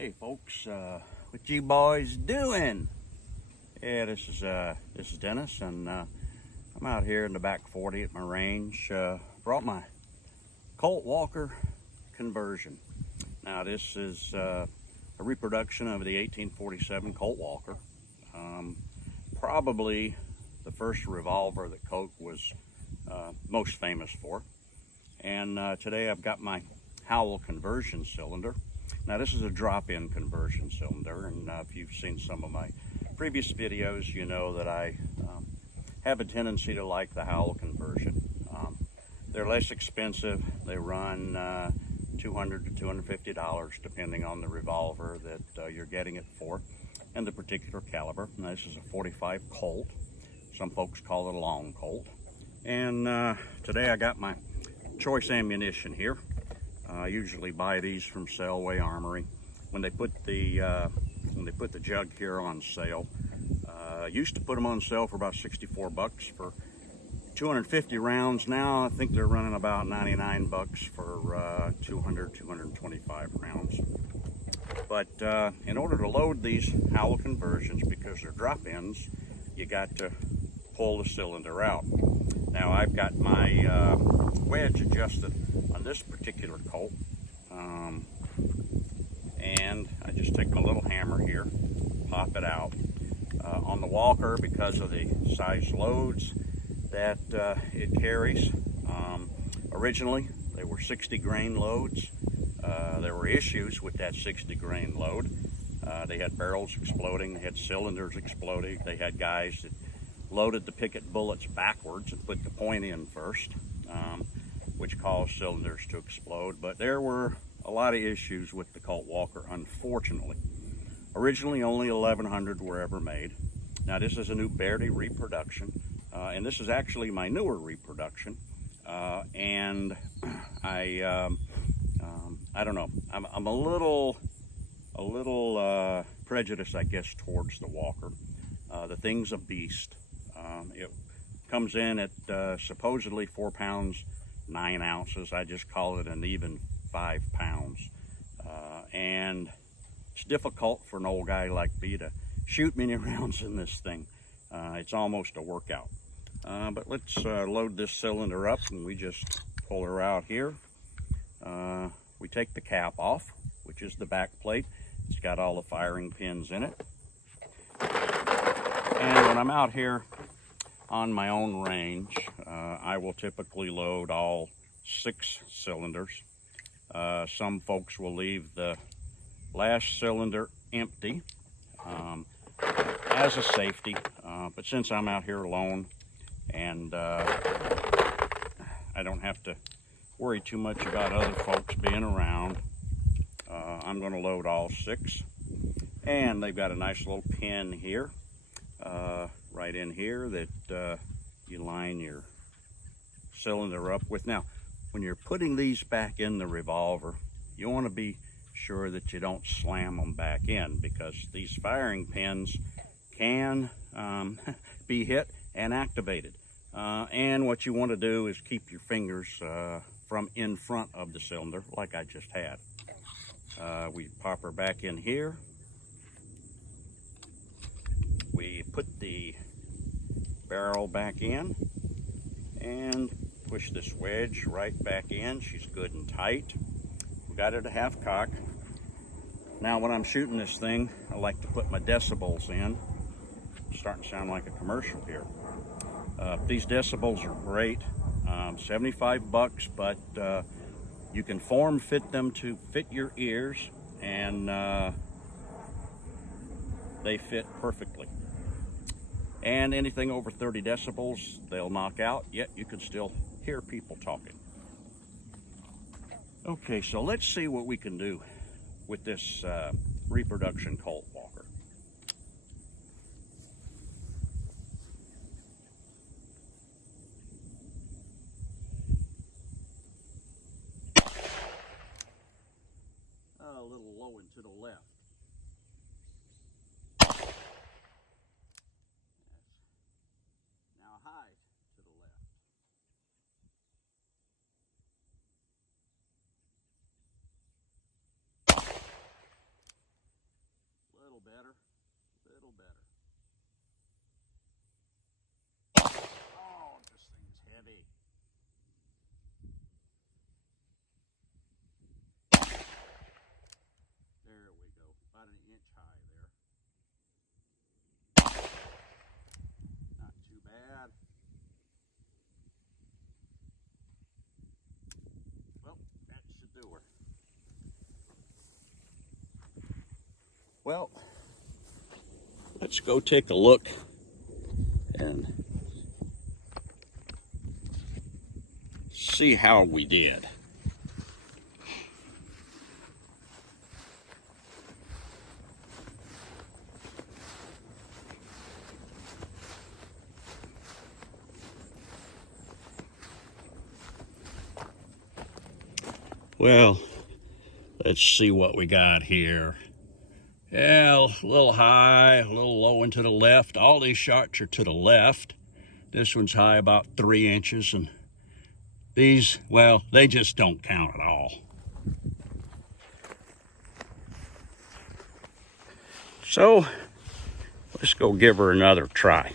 Hey folks, what you boys doing? Yeah, this is Dennis, and I'm out here in the back 40 at my range. Brought my Colt Walker conversion. Now this is a reproduction of the 1847 Colt Walker. Probably the first revolver that Colt was most famous for. And today I've got my Howell conversion cylinder. Now this is a drop-in conversion cylinder, and if you've seen some of my previous videos, you know that I have a tendency to like the Howell conversion. They're less expensive. They run $200 to $250 depending on the revolver that you're getting it for and the particular caliber. Now, this is a .45 Colt. Some folks call it a long Colt. And today I got my choice ammunition here. I usually buy these from Selway Armory. When they put the jug here on sale, used to put them on sale for about 64 bucks for 250 rounds. Now I think they're running about 99 bucks for 225 rounds. But in order to load these Howell conversions, because they're drop-ins, you got to pull the cylinder out. Now I've got my wedge adjusted on this particular Colt, and I just take my little hammer here, pop it out. On the Walker, because of the size loads that it carries, originally they were 60 grain loads. There were issues with that 60 grain load. They had barrels exploding, they had cylinders exploding, they had guys that loaded the picket bullets backwards and put the point in first, which caused cylinders to explode. But there were a lot of issues with the Colt Walker, unfortunately. Originally, only 1,100 were ever made. Now, this is a new Uberti reproduction, and this is actually my newer reproduction. And I don't know. I'm a little prejudiced, I guess, towards the Walker. The thing's a beast. It comes in at supposedly 4 pounds 9 ounces. I just call it an even 5 pounds, and it's difficult for an old guy like me to shoot many rounds in this thing. It's almost a workout. But let's load this cylinder up, and we just pull her out here. We take the cap off, which is the back plate. It's got all the firing pins in it. And when I'm out here on my own range, I will typically load all 6 cylinders. Some folks will leave the last cylinder empty as a safety, but since I'm out here alone and I don't have to worry too much about other folks being around, I'm going to load all 6. And they've got a nice little pin here, right in here, that you line your cylinder up with. Now, when you're putting these back in the revolver, you want to be sure that you don't slam them back in, because these firing pins can be hit and activated. And what you want to do is keep your fingers from in front of the cylinder, like I just had. We pop her back in here. We put the barrel back in and push this wedge right back in. She's good and tight. We got it at half cock. Now when I'm shooting this thing, I like to put my decibels in. I'm starting to sound like a commercial here. These decibels are great. 75 bucks, but you can form fit them to fit your ears, and they fit perfectly. And anything over 30 decibels, they'll knock out, yet you can still hear people talking. Okay, so let's see what we can do with this reproduction Colt Walker. A little low and to the left. Now high to the left. Well, let's go take a look and see how we did. Well, let's see what we got here. Yeah, a little high, a little low and to the left. All these shots are to the left. This one's high about 3 inches, and these, well, they just don't count at all. So, let's go give her another try.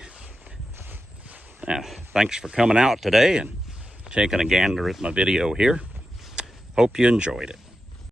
Now, thanks for coming out today and taking a gander at my video here. Hope you enjoyed it.